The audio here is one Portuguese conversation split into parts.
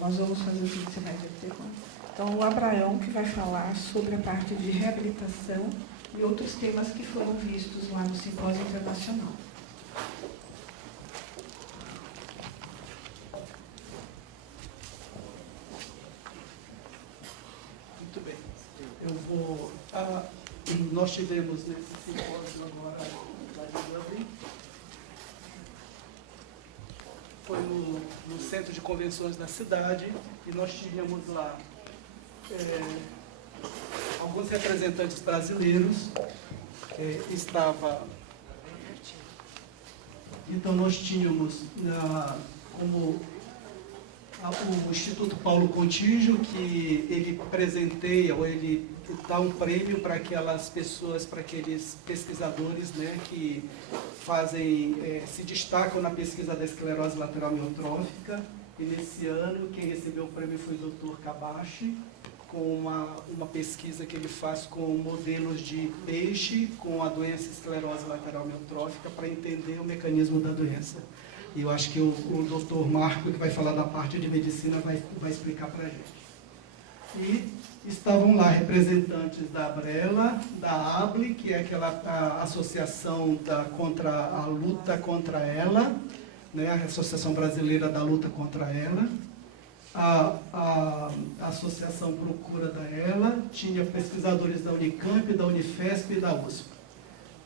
nós vamos fazer o que você vai dizer. Então, o Abraão que vai falar sobre a parte de reabilitação e outros temas que foram vistos lá no Simpósio Internacional. Muito bem. Eu vou... nós tivemos nesse simpósio agora, foi no Centro de Convenções da cidade, e nós tínhamos lá alguns representantes brasileiros. Então nós tínhamos como o Instituto Paulo Contígio, que ele presenteia, ou ele dá um prêmio para aquelas pessoas, para aqueles pesquisadores, né, que se destacam na pesquisa da esclerose lateral amiotrófica. E nesse ano, quem recebeu o prêmio foi o Dr. Kabashi, com uma pesquisa que ele faz com modelos de peixe com a doença esclerose lateral amiotrófica, para entender o mecanismo da doença. E eu acho que o Dr. Marco, que vai falar da parte de medicina, vai explicar para a gente. E estavam lá representantes da ABRELA, da ABLE, que é aquela associação contra a luta contra ela, né, a Associação Brasileira da Luta contra ela, a Associação Procura da ELA, tinha pesquisadores da Unicamp, da Unifesp e da USP.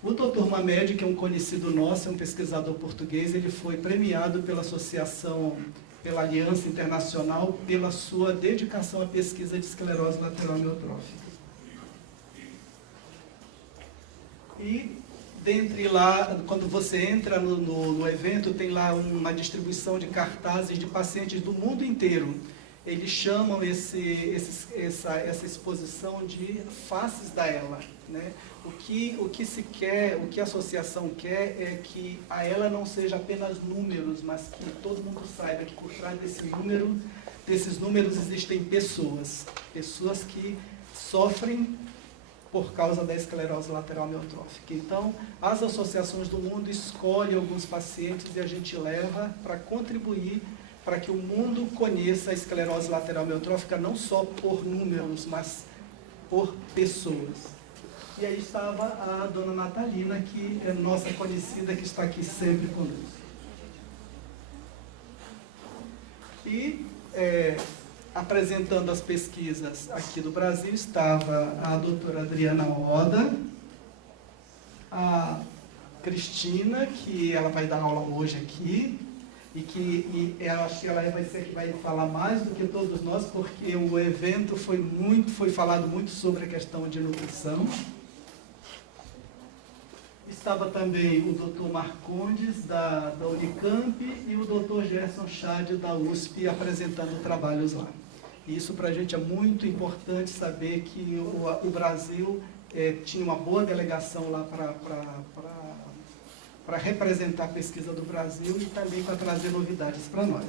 O Dr. Mamed, que é um conhecido nosso, é um pesquisador português, ele foi premiado pela Associação, pela Aliança Internacional, pela sua dedicação à pesquisa de esclerose lateral amiotrófica. E, dentre lá, quando você entra no evento, tem lá uma distribuição de cartazes de pacientes do mundo inteiro. Eles chamam essa exposição de faces da ELA, né? O que se quer, o que a associação quer é que a ELA não seja apenas números, mas que todo mundo saiba que por trás desses números existem pessoas que sofrem por causa da esclerose lateral amiotrófica. Então, as associações do mundo escolhem alguns pacientes e a gente leva para contribuir para que o mundo conheça a esclerose lateral amiotrófica não só por números, mas por pessoas. E aí estava a dona Natalina, que é nossa conhecida, que está aqui sempre conosco. E, apresentando as pesquisas aqui do Brasil, estava a doutora Adriana Oda, a Cristina, que ela vai dar aula hoje aqui, e acho que ela vai ser que vai falar mais do que todos nós, porque o evento foi falado muito sobre a questão de nutrição. Estava também o Dr. Marcondes, da Unicamp, e o Dr. Gerson Chad, da USP, apresentando trabalhos lá. E isso para a gente é muito importante saber que o Brasil tinha uma boa delegação lá para representar a pesquisa do Brasil e também para trazer novidades para nós.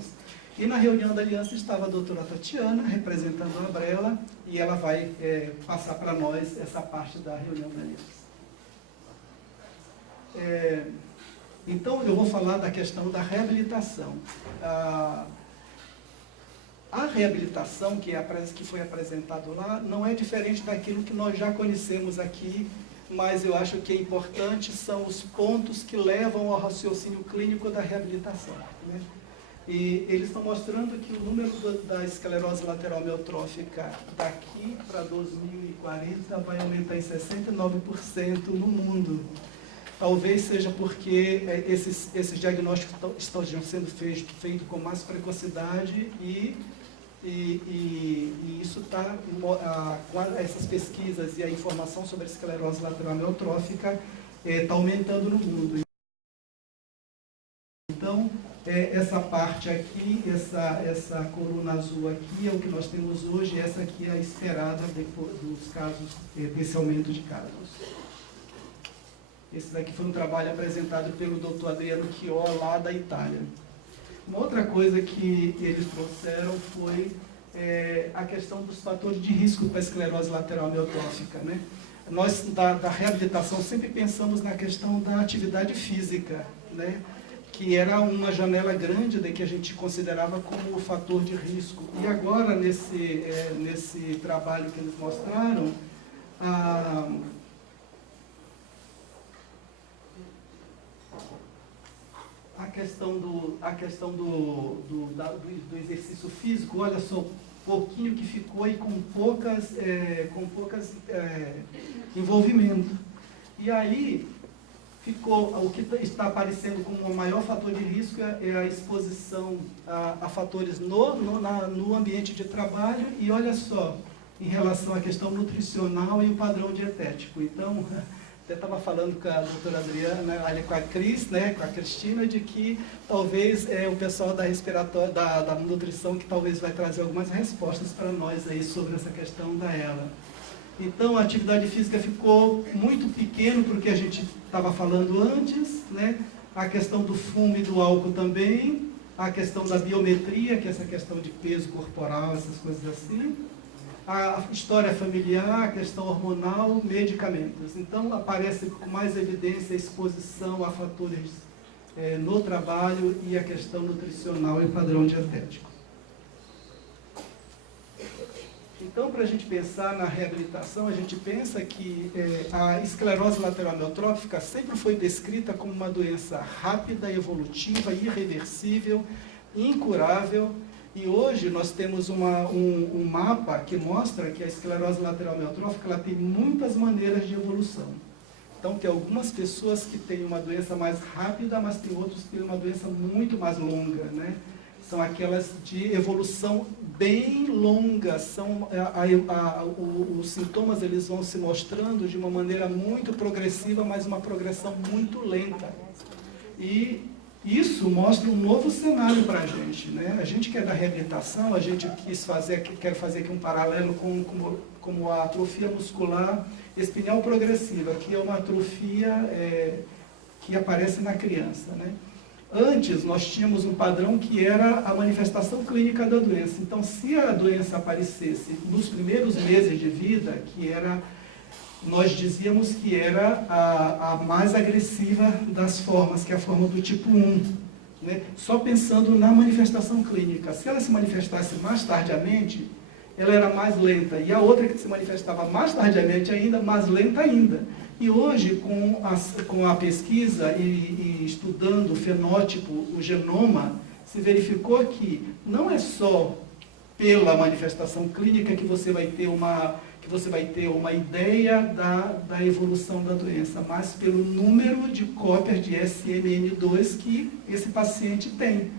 E na reunião da Aliança estava a doutora Tatiana, representando a ABRELA, e ela vai passar para nós essa parte da reunião da Aliança. Então, eu vou falar da questão da reabilitação. A reabilitação que foi apresentado lá não é diferente daquilo que nós já conhecemos aqui, mas eu acho que é importante são os pontos que levam ao raciocínio clínico da reabilitação, né? E eles estão mostrando que o número da esclerose lateral amiotrófica daqui para 2040 vai aumentar em 69% no mundo. Talvez seja porque esses diagnósticos estão sendo feitos com mais precocidade e isso está, com essas pesquisas e a informação sobre a esclerose lateral amiotrófica está aumentando no mundo. Então, essa parte aqui, essa coluna azul aqui é o que nós temos hoje, essa aqui é a esperada dos casos, desse aumento de casos. Esse daqui foi um trabalho apresentado pelo Dr. Adriano Chiò, lá da Itália. Uma outra coisa que eles trouxeram foi a questão dos fatores de risco para a esclerose lateral amiotrófica, né? Nós, da reabilitação, sempre pensamos na questão da atividade física, né? que era uma janela grande que a gente considerava como fator de risco. E agora, nesse trabalho que eles mostraram, a questão do exercício físico, olha só, pouquinho que ficou e com poucas envolvimento. E aí ficou, o que está aparecendo como o maior fator de risco é a exposição a fatores no ambiente de trabalho, e olha só, em relação à questão nutricional e o padrão dietético. Então, até estava falando com a doutora Adriana, com a Cris, com a Cristina, de que talvez o pessoal da respiratória, da nutrição, que talvez vai trazer algumas respostas para nós aí sobre essa questão da ELA. Então, a atividade física ficou muito pequeno, porque a gente estava falando antes, a questão do fumo e do álcool também, a questão da biometria, que é essa questão de peso corporal, essas coisas assim, a história familiar, a questão hormonal, medicamentos. Então, aparece com mais evidência a exposição a fatores no trabalho e a questão nutricional e padrão dietético. Então, para a gente pensar na reabilitação, a gente pensa que a esclerose lateral amiotrófica sempre foi descrita como uma doença rápida, evolutiva, irreversível, incurável. E hoje nós temos um mapa que mostra que a esclerose lateral amiotrófica ela tem muitas maneiras de evolução. Então, tem algumas pessoas que têm uma doença mais rápida, mas tem outros que têm uma doença muito mais longa, São aquelas de evolução bem longa, os sintomas eles vão se mostrando de uma maneira muito progressiva, mas uma progressão muito lenta. E isso mostra um novo cenário para a gente. A gente que é da reabilitação, a gente quer fazer aqui um paralelo com a atrofia muscular espinhal progressiva, que é uma atrofia que aparece na criança. Antes, nós tínhamos um padrão que era a manifestação clínica da doença. Então, se a doença aparecesse nos primeiros meses de vida, nós dizíamos que era a mais agressiva das formas, que é a forma do tipo 1. Só pensando na manifestação clínica. Se ela se manifestasse mais tardiamente, ela era mais lenta. E a outra que se manifestava mais tardiamente ainda, mais lenta ainda. E hoje, com a pesquisa e estudando o fenótipo, o genoma, se verificou que não é só pela manifestação clínica que você vai ter uma ideia da evolução da doença, mas pelo número de cópias de SMN2 que esse paciente tem.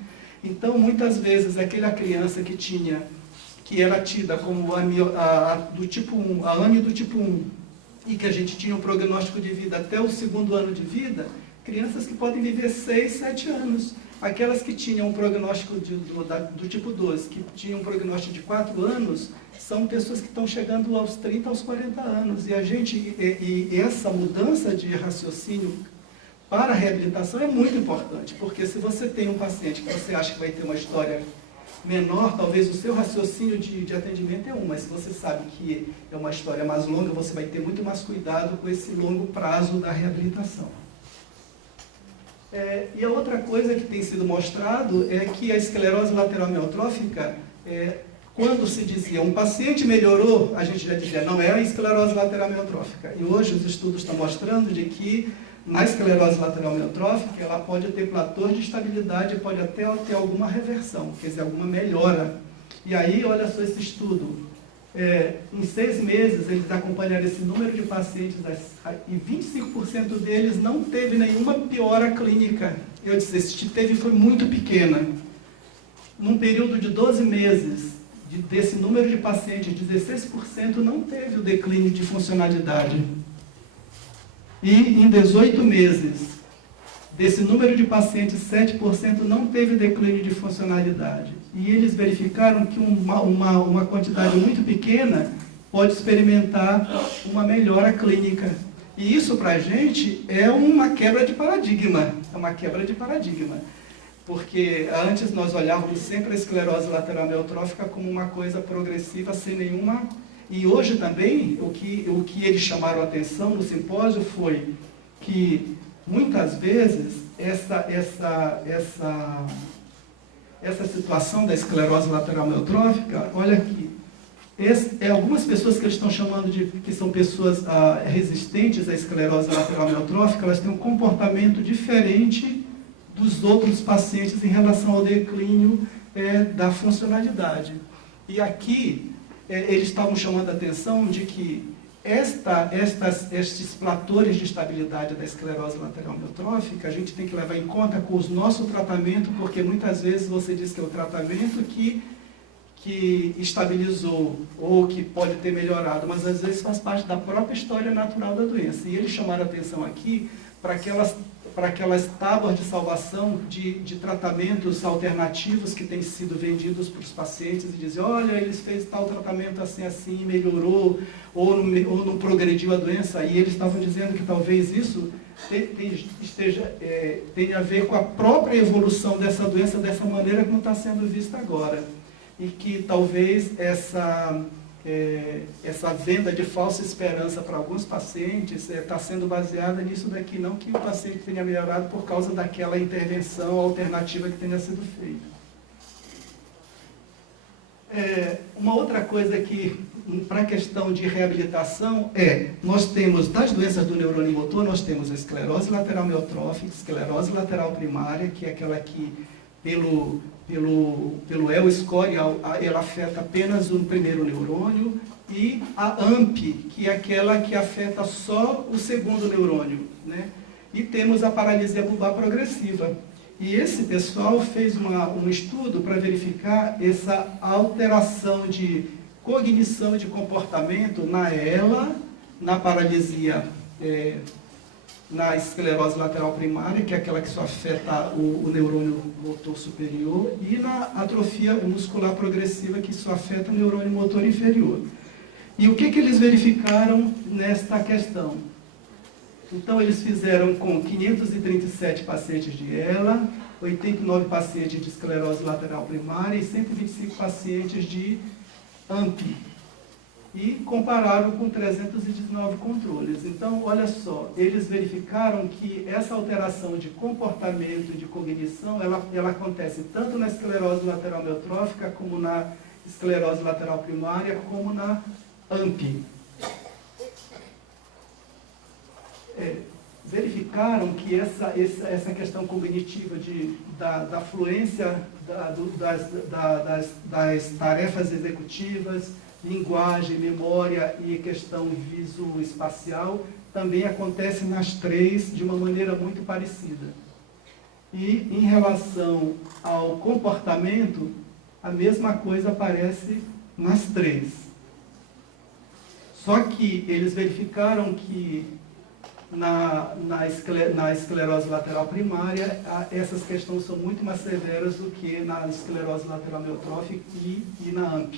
Então, muitas vezes, aquela criança que era tida como do tipo 1, a AMI do tipo 1, e que a gente tinha um prognóstico de vida até o 2º ano de vida, crianças que podem viver 6, 7 anos. Aquelas que tinham um prognóstico do tipo 2, que tinham um prognóstico de 4 anos, são pessoas que estão chegando aos 30, aos 40 anos. E essa mudança de raciocínio para a reabilitação é muito importante, porque se você tem um paciente que você acha que vai ter uma história menor, talvez o seu raciocínio de atendimento é mas se você sabe que é uma história mais longa, você vai ter muito mais cuidado com esse longo prazo da reabilitação. E a outra coisa que tem sido mostrado é que a esclerose lateral amiotrófica, quando se dizia um paciente melhorou, a gente já dizia, não é a esclerose lateral amiotrófica. E hoje os estudos estão mostrando de que na esclerose lateral amiotrófica, ela pode ter platô de estabilidade, pode até ter alguma reversão, quer dizer, alguma melhora. E aí, olha só esse estudo. Em 6 meses, eles acompanharam esse número de pacientes e 25% deles não teve nenhuma piora clínica. Eu disse, se teve, foi muito pequena. Num período de 12 meses, desse número de pacientes, 16% não teve o declínio de funcionalidade. E em 18 meses, desse número de pacientes, 7% não teve declínio de funcionalidade. E eles verificaram que uma quantidade muito pequena pode experimentar uma melhora clínica. E isso, para a gente, é uma quebra de paradigma. É uma quebra de paradigma. Porque antes nós olhávamos sempre a esclerose lateral amiotrófica como uma coisa progressiva, sem nenhuma... E hoje também, o que eles chamaram a atenção no simpósio foi que muitas vezes, essa situação da esclerose lateral amiotrófica, olha aqui, algumas pessoas que eles estão chamando de que são pessoas resistentes à esclerose lateral amiotrófica, elas têm um comportamento diferente dos outros pacientes em relação ao declínio da funcionalidade. E aqui, eles estavam chamando a atenção de que estes platores de estabilidade da esclerose lateral amiotrófica, a gente tem que levar em conta com o nosso tratamento, porque muitas vezes você diz que é o tratamento que estabilizou ou que pode ter melhorado, mas às vezes faz parte da própria história natural da doença. E eles chamaram a atenção aqui para aquelas tábuas de salvação de tratamentos alternativos que têm sido vendidos para os pacientes e dizem, olha, eles fez tal tratamento assim, melhorou, ou não progrediu a doença. E eles estavam dizendo que talvez isso tenha a ver com a própria evolução dessa doença dessa maneira que não está sendo vista agora. E que talvez essa venda de falsa esperança para alguns pacientes está sendo baseada nisso daqui, não que o paciente tenha melhorado por causa daquela intervenção alternativa que tenha sido feita. Uma outra coisa que, para a questão de reabilitação, nós temos, das doenças do neurônio motor, nós temos a esclerose lateral amiotrófica, esclerose lateral primária, que é aquela que, pelo ELScore, ela afeta apenas o primeiro neurônio, e a AMP, que é aquela que afeta só o segundo neurônio, né? E temos a paralisia bulbar progressiva. E esse pessoal fez um estudo para verificar essa alteração de cognição e de comportamento na ELA, na paralisia na esclerose lateral primária, que é aquela que só afeta o neurônio motor superior, e na atrofia muscular progressiva, que só afeta o neurônio motor inferior. E o que eles verificaram nesta questão? Então, eles fizeram com 537 pacientes de ELA, 89 pacientes de esclerose lateral primária e 125 pacientes de AMP. E compararam com 319 controles. Então, olha só, eles verificaram que essa alteração de comportamento e de cognição, ela acontece tanto na esclerose lateral amiotrófica, como na esclerose lateral primária, como na AMP. Verificaram que essa questão cognitiva da fluência das tarefas executivas, linguagem, memória e questão visoespacial também acontece nas três de uma maneira muito parecida. E em relação ao comportamento, a mesma coisa aparece nas três. Só que eles verificaram que na esclerose lateral primária, essas questões são muito mais severas do que na esclerose lateral amiotrófica e na AMP.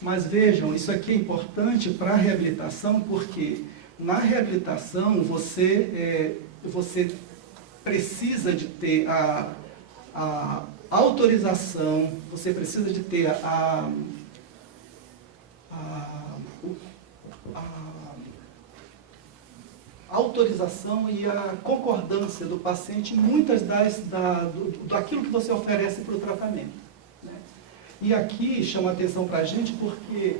Mas vejam, isso aqui é importante para a reabilitação, porque na reabilitação você precisa de ter a autorização, você precisa de ter a autorização e a concordância do paciente em muitas daquilo que você oferece para o tratamento. E aqui chama a atenção para a gente porque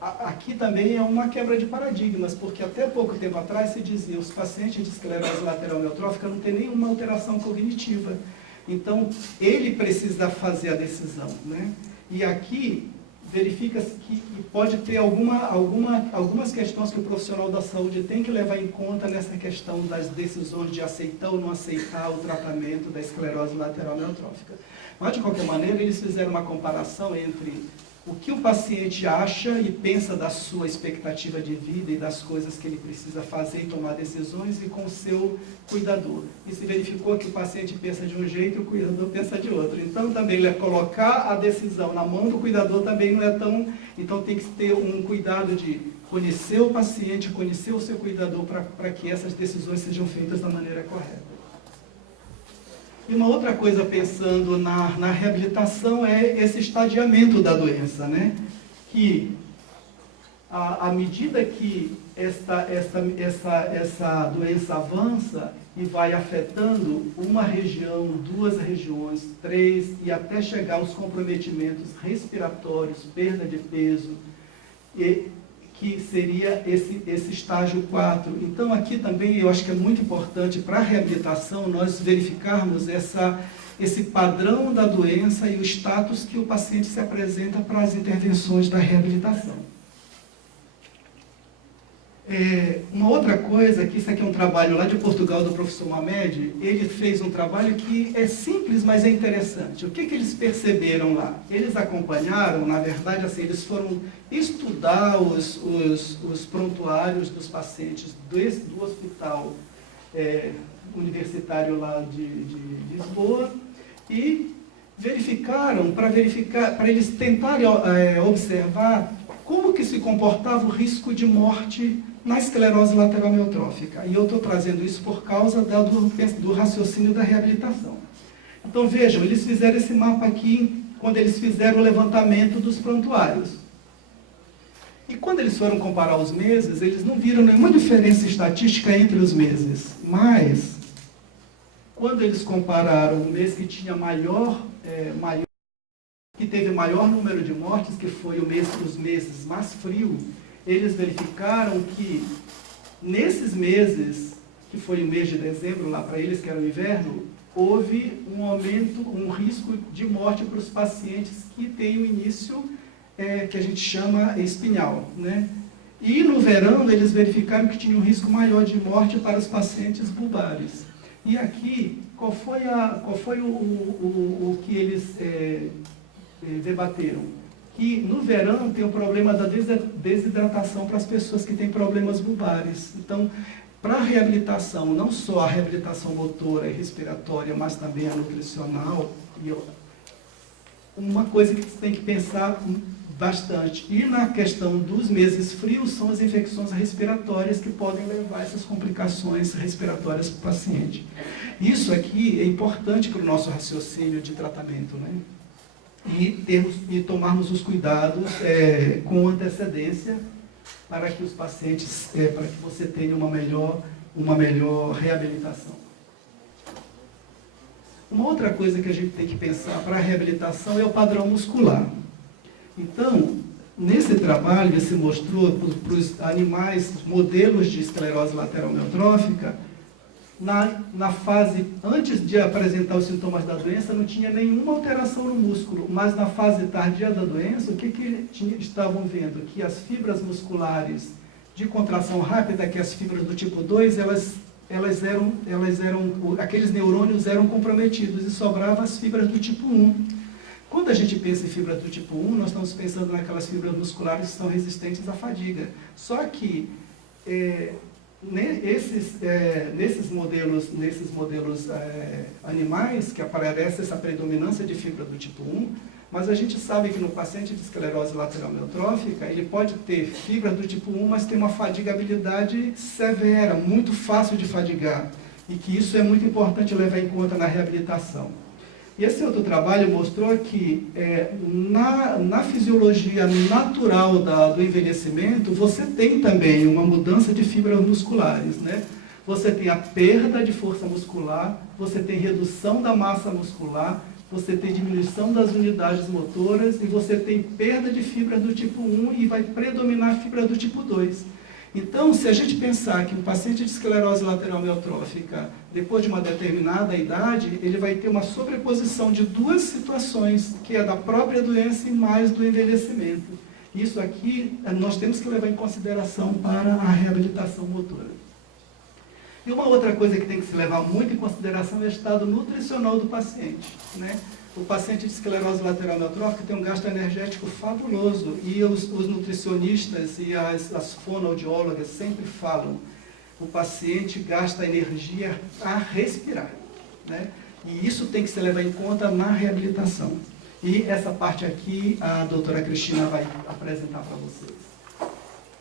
aqui também é uma quebra de paradigmas, porque até pouco tempo atrás se dizia os pacientes de esclerose lateral amiotrófica não têm nenhuma alteração cognitiva. Então, ele precisa fazer a decisão, né? E aqui verifica-se que pode ter algumas questões que o profissional da saúde tem que levar em conta nessa questão das decisões de aceitar ou não aceitar o tratamento da esclerose lateral amiotrófica. Mas, de qualquer maneira, eles fizeram uma comparação entre o que o paciente acha e pensa da sua expectativa de vida e das coisas que ele precisa fazer e tomar decisões e com o seu cuidador. E se verificou que o paciente pensa de um jeito e o cuidador pensa de outro. Então, também colocar a decisão na mão do cuidador também não é tão... Então, tem que ter um cuidado de conhecer o paciente, conhecer o seu cuidador para que essas decisões sejam feitas da maneira correta. E uma outra coisa, pensando na reabilitação, é esse estadiamento da doença, né? Que à medida que essa doença avança e vai afetando uma região, 2 regiões, 3, e até chegar aos comprometimentos respiratórios, perda de peso, que seria esse estágio 4. Então, aqui também eu acho que é muito importante para a reabilitação nós verificarmos esse padrão da doença e o status que o paciente se apresenta para as intervenções da reabilitação. Uma outra coisa, que isso aqui é um trabalho lá de Portugal do professor Mamed, ele fez um trabalho que é simples, mas é interessante. O que eles perceberam lá? Eles acompanharam, na verdade, assim, eles foram estudar os prontuários dos pacientes do hospital universitário lá de Lisboa e verificaram, para eles tentarem observar como que se comportava o risco de morte na esclerose lateral amiotrófica. E eu estou trazendo isso por causa do raciocínio da reabilitação. Então vejam, eles fizeram esse mapa aqui quando eles fizeram o levantamento dos prontuários. E quando eles foram comparar os meses, eles não viram nenhuma diferença estatística entre os meses. Mas, quando eles compararam o mês que tinha que teve maior número de mortes, que foi os meses mais frios, eles verificaram que nesses meses, que foi o mês de dezembro, lá para eles que era o inverno, houve um aumento, um risco de morte para os pacientes que têm o início que a gente chama espinhal, né? E no verão eles verificaram que tinha um risco maior de morte para os pacientes bulbares. E aqui, qual foi o que eles debateram? Que no verão tem o problema da desidratação para as pessoas que têm problemas bulbares. Então, para a reabilitação, não só a reabilitação motora e respiratória, mas também a nutricional, uma coisa que você tem que pensar bastante. E na questão dos meses frios, são as infecções respiratórias que podem levar a essas complicações respiratórias para o paciente. Isso aqui é importante para o nosso raciocínio de tratamento, né? E tomarmos os cuidados com antecedência para que os pacientes, para que você tenha uma melhor reabilitação. Uma outra coisa que a gente tem que pensar para a reabilitação é o padrão muscular. Então, nesse trabalho se mostrou para os animais, modelos de esclerose lateral amiotrófica, na fase, antes de apresentar os sintomas da doença, não tinha nenhuma alteração no músculo, mas na fase tardia da doença, o que estavam vendo? Que as fibras musculares de contração rápida, que as fibras do tipo 2, aqueles neurônios eram comprometidos e sobravam as fibras do tipo 1. Quando a gente pensa em fibras do tipo 1, nós estamos pensando naquelas fibras musculares que são resistentes à fadiga. Só que nesses modelos animais que aparece essa predominância de fibra do tipo 1, mas a gente sabe que no paciente de esclerose lateral amiotrófica, ele pode ter fibra do tipo 1, mas tem uma fadigabilidade severa, muito fácil de fadigar, e que isso é muito importante levar em conta na reabilitação. E esse outro trabalho mostrou que na fisiologia natural do envelhecimento, você tem também uma mudança de fibras musculares, né? Você tem a perda de força muscular, você tem redução da massa muscular, você tem diminuição das unidades motoras e você tem perda de fibra do tipo 1 e vai predominar a fibra do tipo 2. Então, se a gente pensar que um paciente de esclerose lateral amiotrófica, depois de uma determinada idade, ele vai ter uma sobreposição de 2 situações, que é da própria doença e mais do envelhecimento. Isso aqui nós temos que levar em consideração para a reabilitação motora. E uma outra coisa que tem que se levar muito em consideração é o estado nutricional do paciente, né? O paciente de esclerose lateral amiotrófica tem um gasto energético fabuloso e os nutricionistas e as fonoaudiólogas sempre falam: o paciente gasta energia a respirar, né? E isso tem que se levar em conta na reabilitação. E essa parte aqui a doutora Cristina vai apresentar para vocês.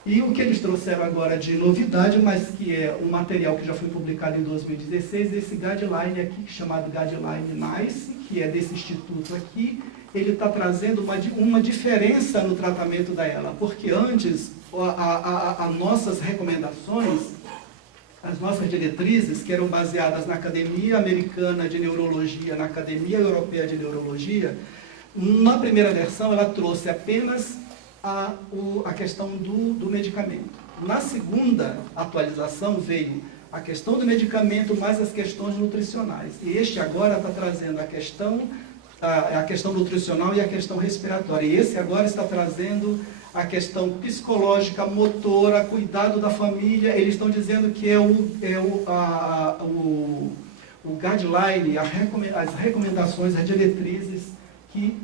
E o que eles trouxeram agora de novidade, mas que é um material que já foi publicado em 2016, esse guideline aqui, chamado Guideline NICE, que é desse instituto aqui, ele está trazendo uma diferença no tratamento dela, porque antes as nossas recomendações, as nossas diretrizes, que eram baseadas na Academia Americana de Neurologia, na Academia Europeia de Neurologia, na primeira versão ela trouxe apenas a questão do medicamento. Na segunda atualização veio a questão do medicamento mais as questões nutricionais. E este agora está trazendo a questão nutricional e a questão respiratória. E esse agora está trazendo a questão psicológica, motora, cuidado da família. Eles estão dizendo que é o guideline, as recomendações, as diretrizes que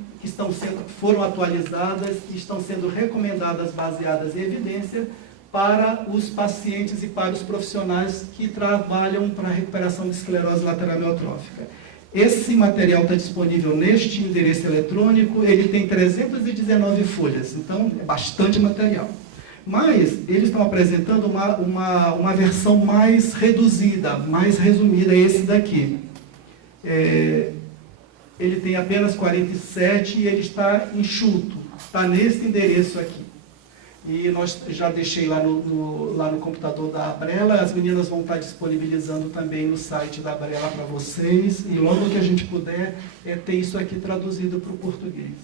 foram atualizadas e estão sendo recomendadas baseadas em evidência para os pacientes e para os profissionais que trabalham para a recuperação de esclerose lateral amiotrófica. Esse material está disponível neste endereço eletrônico, ele tem 319 folhas, então é bastante material. Mas eles estão apresentando uma versão mais reduzida, mais resumida, esse daqui. Ele tem apenas 47 e ele está enxuto, está nesse endereço aqui. E nós já deixei lá no computador da Abrela, as meninas vão estar disponibilizando também no site da Abrela para vocês, e logo que a gente puder, ter isso aqui traduzido para o português.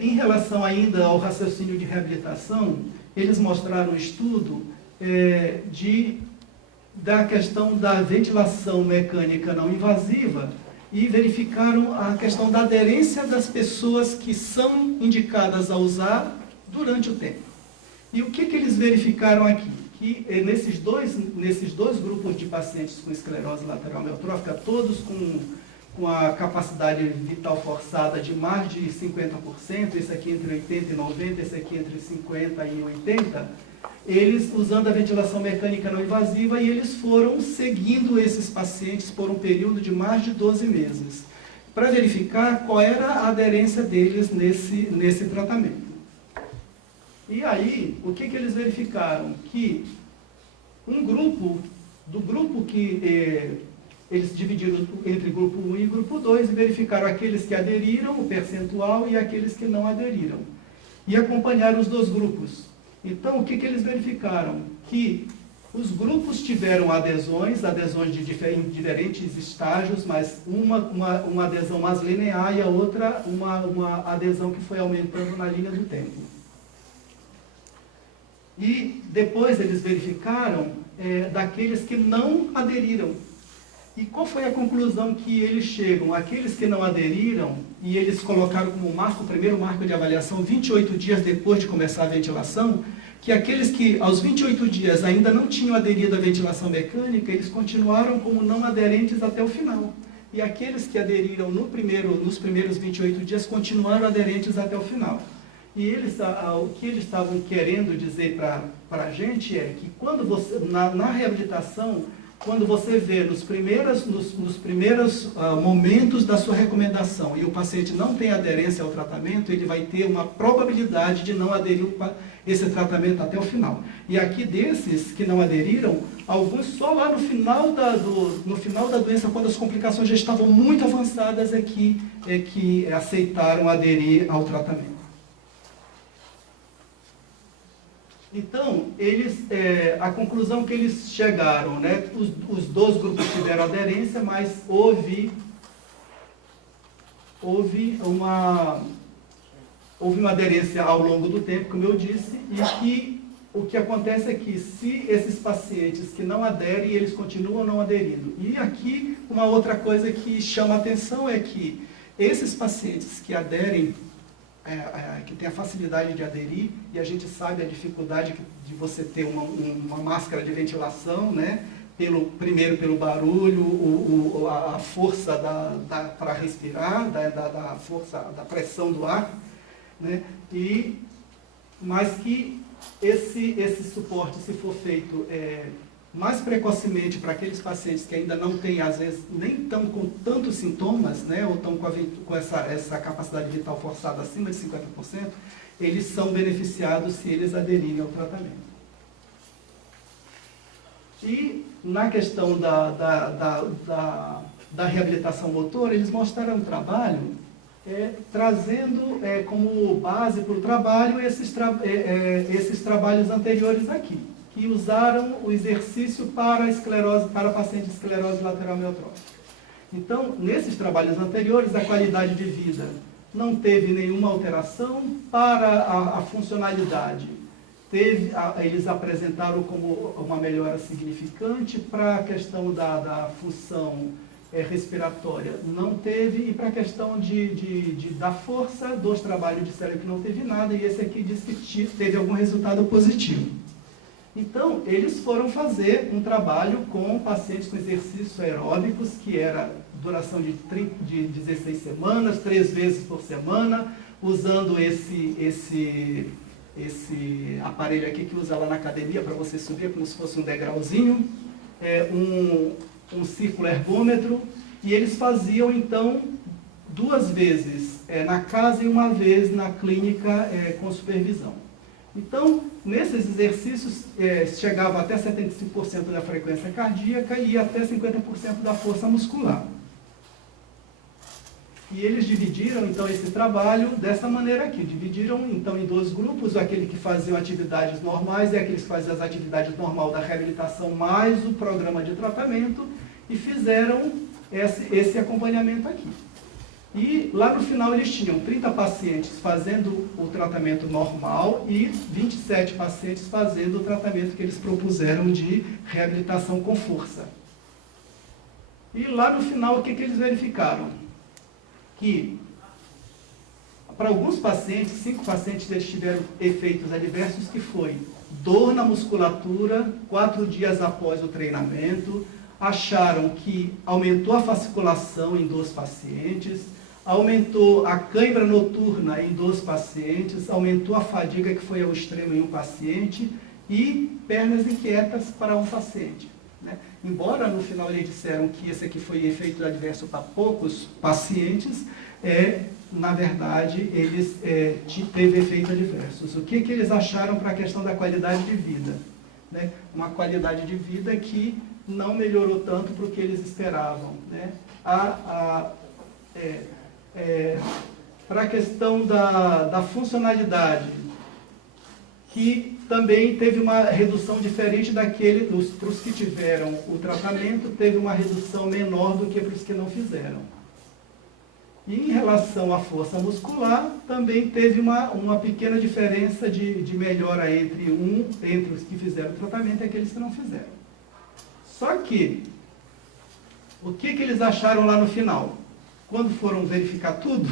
Em relação ainda ao raciocínio de reabilitação, eles mostraram um estudo da questão da ventilação mecânica não invasiva, e verificaram a questão da aderência das pessoas que são indicadas a usar durante o tempo. E o que eles verificaram aqui? Que nesses dois grupos de pacientes com esclerose lateral amiotrófica, todos com a capacidade vital forçada de mais de 50%, esse aqui entre 80 e 90, esse aqui entre 50 e 80%, eles usando a ventilação mecânica não invasiva, e eles foram seguindo esses pacientes por um período de mais de 12 meses, para verificar qual era a aderência deles nesse tratamento. E aí, o que eles verificaram? Que do grupo que eles dividiram entre grupo 1 e grupo 2, e verificaram aqueles que aderiram, o percentual, e aqueles que não aderiram. E acompanharam os dois grupos. Então, o que eles verificaram? Que os grupos tiveram adesões de diferentes estágios, mas uma adesão mais linear e a outra uma adesão que foi aumentando na linha do tempo. E depois eles verificaram daqueles que não aderiram. E qual foi a conclusão que eles chegam? Aqueles que não aderiram, e eles colocaram como marco, o primeiro marco de avaliação, 28 dias depois de começar a ventilação, que aqueles que aos 28 dias ainda não tinham aderido à ventilação mecânica, eles continuaram como não aderentes até o final. E aqueles que aderiram nos primeiros 28 dias continuaram aderentes até o final. E o que eles estavam querendo dizer para a gente é que quando você, na reabilitação, quando você vê nos primeiros momentos da sua recomendação e o paciente não tem aderência ao tratamento, ele vai ter uma probabilidade de não aderir esse tratamento até o final. E aqui desses que não aderiram, alguns só lá no final da doença, quando as complicações já estavam muito avançadas, é que aceitaram aderir ao tratamento. Então, a conclusão que eles chegaram, né, os dois grupos tiveram aderência, mas houve uma aderência ao longo do tempo, como eu disse, e que o que acontece é que se esses pacientes que não aderem, eles continuam não aderindo. E aqui, uma outra coisa que chama a atenção é que esses pacientes que aderem, que tem a facilidade de aderir, e a gente sabe a dificuldade de você ter uma máscara de ventilação, né? Primeiro pelo barulho, a força para respirar, da força da pressão do ar, né? Mas que esse suporte, se for feito mais precocemente para aqueles pacientes que ainda não têm, às vezes, nem estão com tantos sintomas, né, ou estão com essa capacidade vital forçada acima de 50%, eles são beneficiados se eles aderirem ao tratamento. E na questão da reabilitação motora, eles mostraram um trabalho trazendo como base para o trabalho esses trabalhos anteriores aqui, que usaram o exercício para paciente de esclerose lateral amiotrófica. Então, nesses trabalhos anteriores, a qualidade de vida não teve nenhuma alteração. Para a funcionalidade, eles apresentaram como uma melhora significante. Para a questão da função respiratória, não teve. E para a questão da força dos trabalhos disseram que não teve nada, e esse aqui disse que teve algum resultado positivo. Então, eles foram fazer um trabalho com pacientes com exercícios aeróbicos, que era duração de 16 semanas, 3 vezes por semana, usando esse aparelho aqui que usa lá na academia para você subir, como se fosse um degrauzinho, um círculo ergômetro, e eles faziam, então, 2 vezes na casa e 1 vez na clínica com supervisão. Então, nesses exercícios, chegava até 75% da frequência cardíaca e até 50% da força muscular. E eles dividiram, então, esse trabalho dessa maneira aqui. Dividiram, então, em 2 grupos, aquele que faziam atividades normais e aqueles que faziam as atividades normais da reabilitação, mais o programa de tratamento, e fizeram esse acompanhamento aqui. E lá no final eles tinham 30 pacientes fazendo o tratamento normal e 27 pacientes fazendo o tratamento que eles propuseram de reabilitação com força. E lá no final o que eles verificaram? Que para alguns pacientes, 5 pacientes, eles tiveram efeitos adversos, que foi dor na musculatura 4 dias após o treinamento. Acharam que aumentou a fasciculação em 2 pacientes, aumentou a cãibra noturna em 2 pacientes, aumentou a fadiga, que foi ao extremo, em 1 paciente, e pernas inquietas para 1 paciente. Né? Embora no final eles disseram que esse aqui foi efeito adverso para poucos pacientes, na verdade eles teve efeito adversos. O que eles acharam para a questão da qualidade de vida? Né? Uma qualidade de vida que não melhorou tanto para o que eles esperavam. Né? Para a questão da funcionalidade, que também teve uma redução diferente para os que tiveram o tratamento, teve uma redução menor do que para os que não fizeram. E em relação à força muscular, também teve uma pequena diferença de melhora entre os que fizeram o tratamento e aqueles que não fizeram. Só que, o que eles acharam lá no final? Quando foram verificar tudo,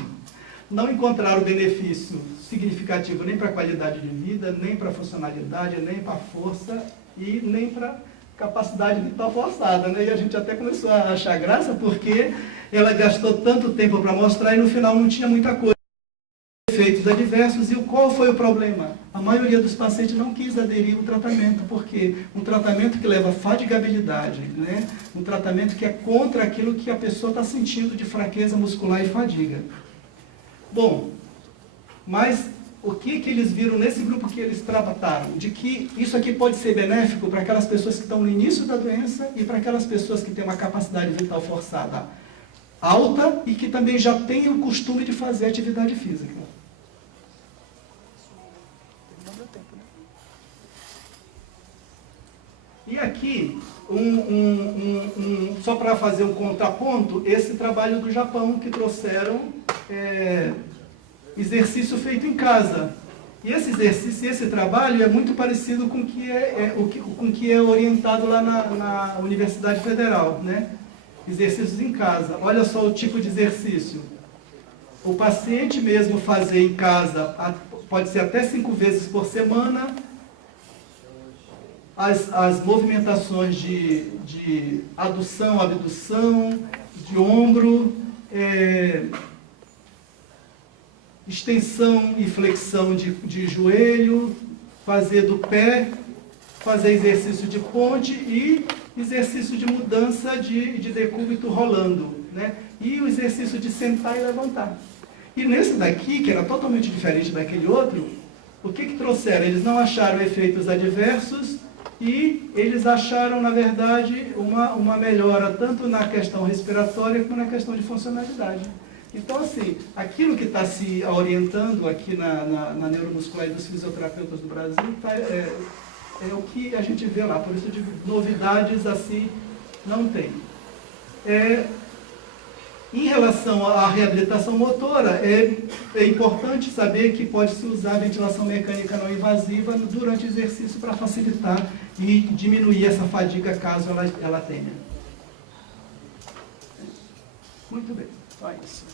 não encontraram benefício significativo nem para a qualidade de vida, nem para a funcionalidade, nem para a força e nem para a capacidade vital forçada. Né? E a gente até começou a achar graça, porque ela gastou tanto tempo para mostrar e no final não tinha muita coisa. Efeitos adversos. E qual foi o problema? A maioria dos pacientes não quis aderir ao tratamento, porque um tratamento que leva fadigabilidade, né? Um tratamento que é contra aquilo que a pessoa está sentindo de fraqueza muscular e fadiga. Bom, mas o que eles viram nesse grupo que eles trataram? De que isso aqui pode ser benéfico para aquelas pessoas que estão no início da doença e para aquelas pessoas que têm uma capacidade vital forçada alta e que também já têm o costume de fazer atividade física. E aqui, só para fazer um contraponto, esse trabalho do Japão, que trouxeram exercício feito em casa. E esse exercício, esse trabalho é muito parecido com o que é orientado lá na Universidade Federal, né? Exercícios em casa. Olha só o tipo de exercício. O paciente mesmo fazer em casa, pode ser até 5 vezes por semana, as movimentações de adução, abdução, de ombro, extensão e flexão de joelho, fazer do pé, fazer exercício de ponte e exercício de mudança de decúbito rolando, né? E o exercício de sentar e levantar. E nesse daqui, que era totalmente diferente daquele outro, o que trouxeram? Eles não acharam efeitos adversos E eles acharam, na verdade, uma melhora tanto na questão respiratória como na questão de funcionalidade. Então, assim, aquilo que está se orientando aqui na neuromuscular e dos fisioterapeutas do Brasil é o que a gente vê lá. Por isso, eu digo, novidades assim não tem. Em relação à reabilitação motora, é importante saber que pode-se usar a ventilação mecânica não invasiva durante o exercício para facilitar e diminuir essa fadiga caso ela tenha. Muito bem, então é isso.